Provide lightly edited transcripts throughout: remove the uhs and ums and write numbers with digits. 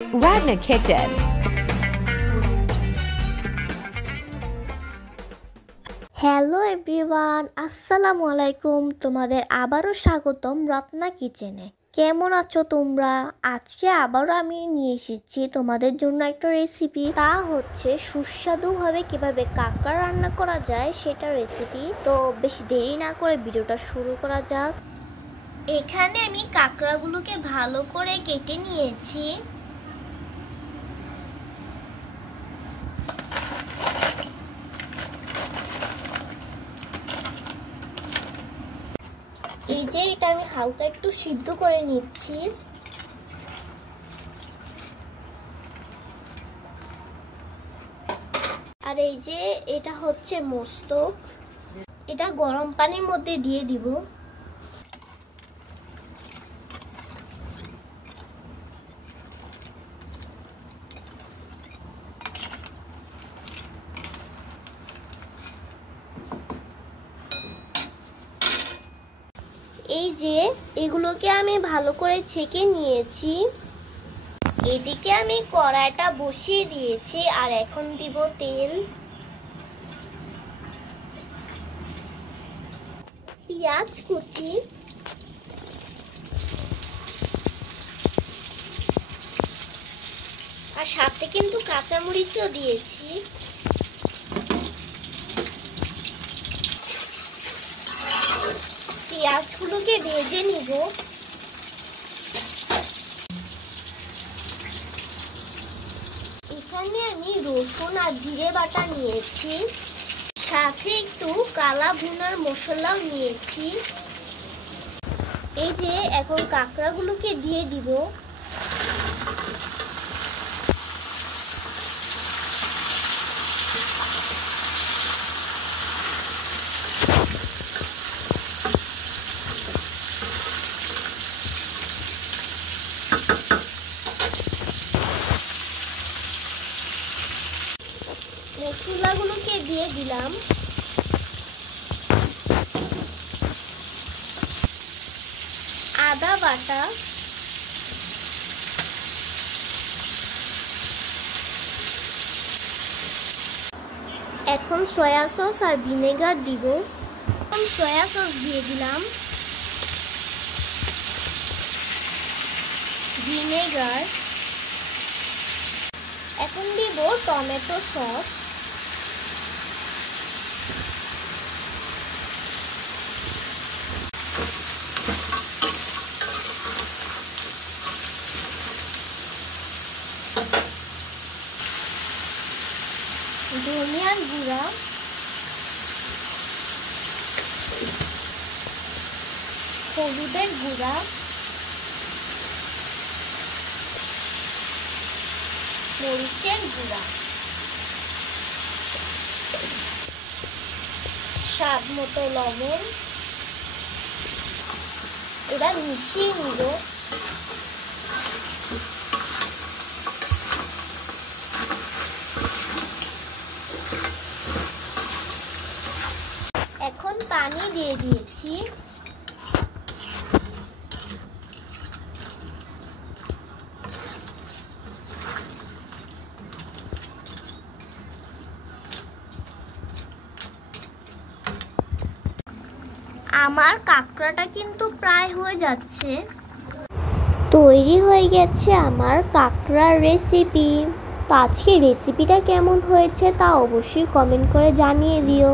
Ragna Kitchen. Hello everyone, আসসালামু আলাইকুম। তোমাদের আবারও স্বাগতম রত্না কিচেনে। কেমন আছো তোমরা? আজকে আবারও আমি নিয়ে এসেছি তোমাদের জন্য একটা রেসিপি। তা হচ্ছে সুস্বাদুভাবে কিভাবে কাঁকড়া রান্না করা যায় সেটা রেসিপি। তো বেশি দেরি না করে ভিডিওটা শুরু করা যাক। এখানে আমি কাঁকড়াগুলোকে ভালো করে কেটে নিয়েছি। এই যে এটা আমি হালকা একটু সিদ্ধ করে নিচ্ছি। আর এই যে এটা হচ্ছে মস্তক, এটা গরম পানির মধ্যে দিয়ে দিব। এই যে এগুলোকে আমি ভালো করে ছেঁকে নিয়েছি। এদিকে আমি কড়াইটা বসিয়ে দিয়েছি আর এখন দিব তেল, পেঁয়াজ কুচি, আর সাথে কিন্তু কাঁচামরিচও দিয়েছি। পেঁয়াজগুলোকে ভেজে নিব। এখানে আমি রসুন আর জিরে বাটা নিয়েছি, সাথে একটু কালা ভুনার মশলাও নিয়েছি। এই যে এখন কাঁকড়াগুলোকে দিয়ে দিব। মশলাগুলোকে দিয়ে দিলাম। আদা বাটা, এখন সয়া সস আর ভিনেগার দিব। এখন সয়া সস দিয়ে দিলাম, ভিনেগার, এখন দিব টমেটো সস, ধনিয়ার গুঁড়া, হলুদের গুঁড়া, মরিচের গুঁড়া, স্বাদ মতো লবণ। এবার মিশিয়ে নিব। এখন পানি দিয়ে দিয়েছি। আমার কাঁকড়াটা কিন্তু প্রায় হয়ে যাচ্ছে। তৈরি হয়ে গেছে আমার কাঁকড়ার রেসিপি। তো আজকে রেসিপিটা কেমন হয়েছে তা অবশ্যই কমেন্ট করে জানিয়ে দিও।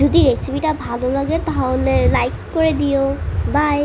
যদি রেসিপিটা ভালো লাগে তাহলে লাইক করে দিও। বাই।